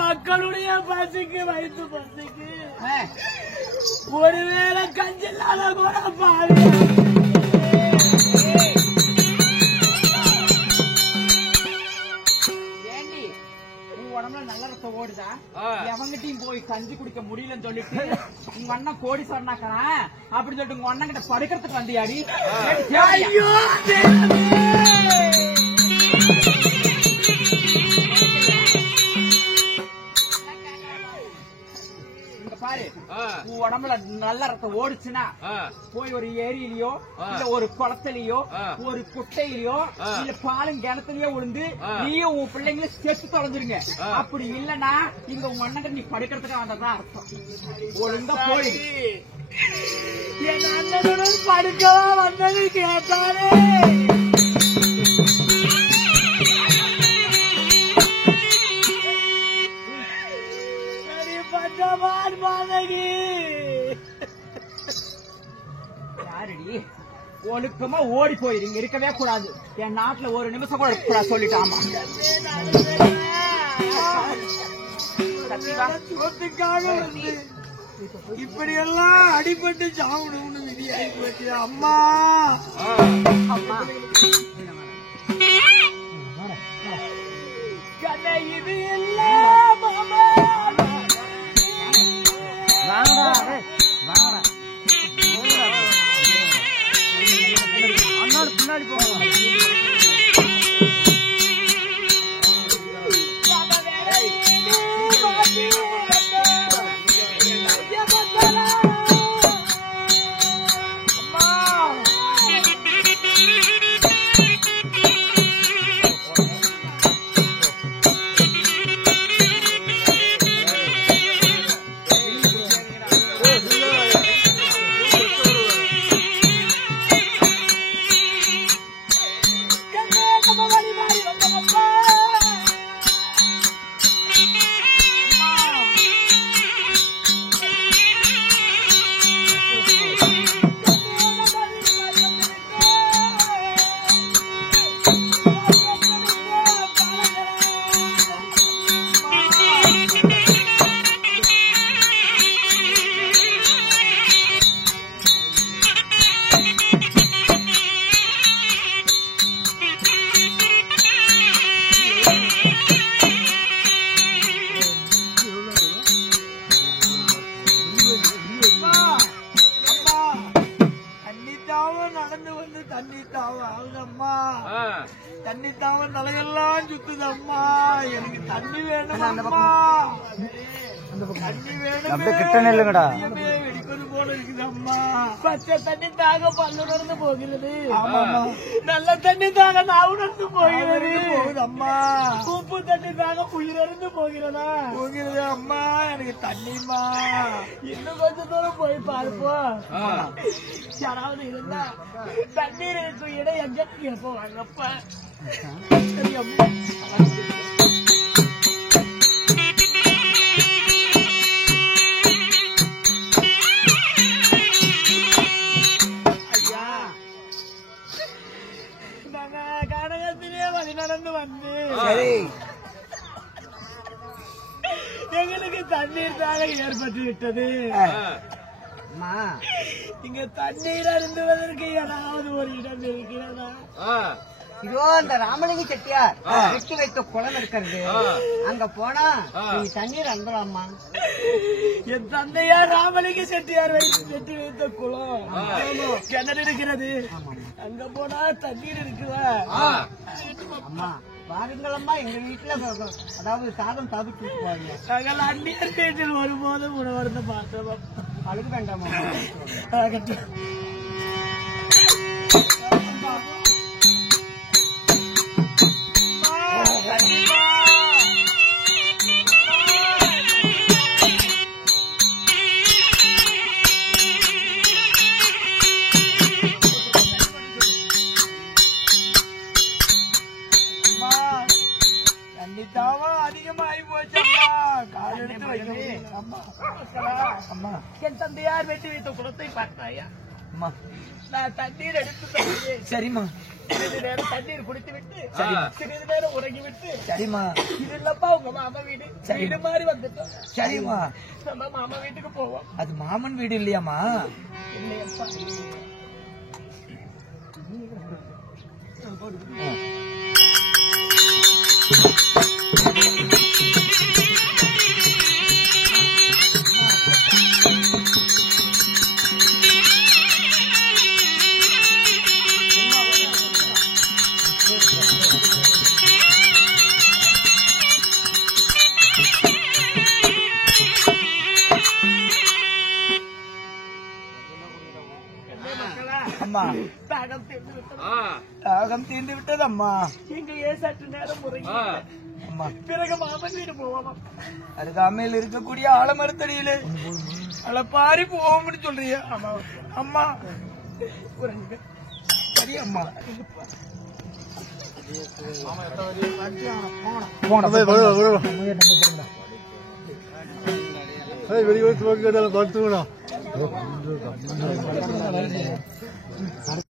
மக்களுடைய பசிக்கு வயிற்று பசிக்கு ஒருவேளை கஞ்சில்லாத கூட பாரு ஏண்டி உன் உடம்புல நல்ல ரத்தம் ஓடுதா? எவங்கிட்டையும் போய் கஞ்சி குடிக்க முடியலன்னு சொல்லிட்டு உங்க அண்ணன் கோடி சொன்னாக்கா அப்படின்னு சொல்லிட்டு உங்க அண்ணன் கிட்ட படுக்கிறதுக்கு வந்தியாடி? ஐயோ பாரு, உன் உடம்புல நல்ல ரத்தம் ஓடுச்சுன்னா போய் ஒரு ஏரியிலயோ இல்ல ஒரு குளத்திலயோ ஒரு குட்டையிலயோ இல்ல பாலும் கிணத்துலயோ விழுந்து நீயும் உன் பிள்ளைங்களும் செத்து தொலைஞ்சிருங்க. அப்படி இல்லன்னா இங்க உங்க அண்ணன் நீ படுக்கிறதுக்கு வந்ததான் அர்த்தம். ஒழுங்கா போய் என் அண்ணனுடன் படுக்கவா வந்தது கேட்டாரே. யாரடி ஒழுக்கமா ஓடி போயிருங்க, இருக்கவே கூடாது. என் நாட்டுல ஒரு நிமிஷம் கூட இருக்க சொல்லிட்டாமா. இப்படி எல்லாம் அடிபட்டு சாப்பிடணும்னு விதியாகி போச்சு. அம்மா அம்மா கதை இது இல்ல மாமா. பின்னாடி போங்க. தண்ணி தாவ தலையெல்லாம் சுத்துதம்மா. எனக்கு தண்ணி வேணும் அம்மா. தண்ணி வேணும். வெடிப்பது போல இருக்குதம்மா. பச்சை தண்ணி தாக பல்லு நடந்து போகிறது. நல்ல தண்ணி தாக நாவு நடந்து போகிறது. அம்மா உப்பு தண்ணி தாக உயிரிழந்து போகிறதா? போகிறது அம்மா. எனக்கு தண்ணிமா. இன்னும் கொஞ்ச தூரம் போய் பார்ப்போம். யாராவது இருந்தா தண்ணீர் இருக்கும் இடம் எங்க கேட்போம். வாங்கப்பா. சரி அம்மா. எங்களுக்கு தண்ணீர் தாக ஏற்பட்டு விட்டது. இங்க தண்ணீர் அருந்துவதற்கு ஏதாவது ஒரு இடம் இருக்கிறதா? இதோ அந்த ராமலிங்க செட்டியார் வெட்டி வைத்த குளம் இருக்கிறது, அங்க போனா நீ தண்ணீர் அருந்தலாமா? என் தந்தையார் ராமலிங்க செட்டியார் வெட்டி வைத்த குளம் கிணறு இருக்கிறது, அங்க போனா தண்ணீர் இருக்குதா? அம்மா பாருங்களம்மா, எங்க வீட்டுல அதாவது சாதம் சாப்பிட்டு போவாங்க. நாங்கள் அந்நியர் வீட்டில் வரும்போது உணவருந்து பார்த்தோம். அழுக வேண்டாமா? அதிகமாகி போச்சம்மா, கால் எடுத்து வைக்க. அம்மா என் தந்தையார் வெட்டி வைத்த குளத்தை பார்த்தாயா? நான் தண்ணீர் எடுத்து சரிம்மா. சிறிது நேரம் தண்ணீர் குடித்து விட்டு சிறிது நேரம் உறங்கி விட்டு சரிம்மா. இது இல்லப்பா உங்க மாமா வீடு, வீடு மாதிரி வந்துட்டோம். சரிம்மா. நம்ம மாமா வீட்டுக்கு போவோம். அது மாமன் வீடு இல்லையாமா? இல்லையப்பா. அம்மா தாகம் தீர்ந்து விட்டது அம்மா. இங்கேயே சற்று நேரம் முறைங்க. அம்மா பிறகு மாமன் வீடு போவோம். அருகாமையில் இருக்கக்கூடிய ஆலமரத்தடியில அலப்பாரி போவோம்னு சொல்றிய? அம்மா சரி அம்மா. வெளியே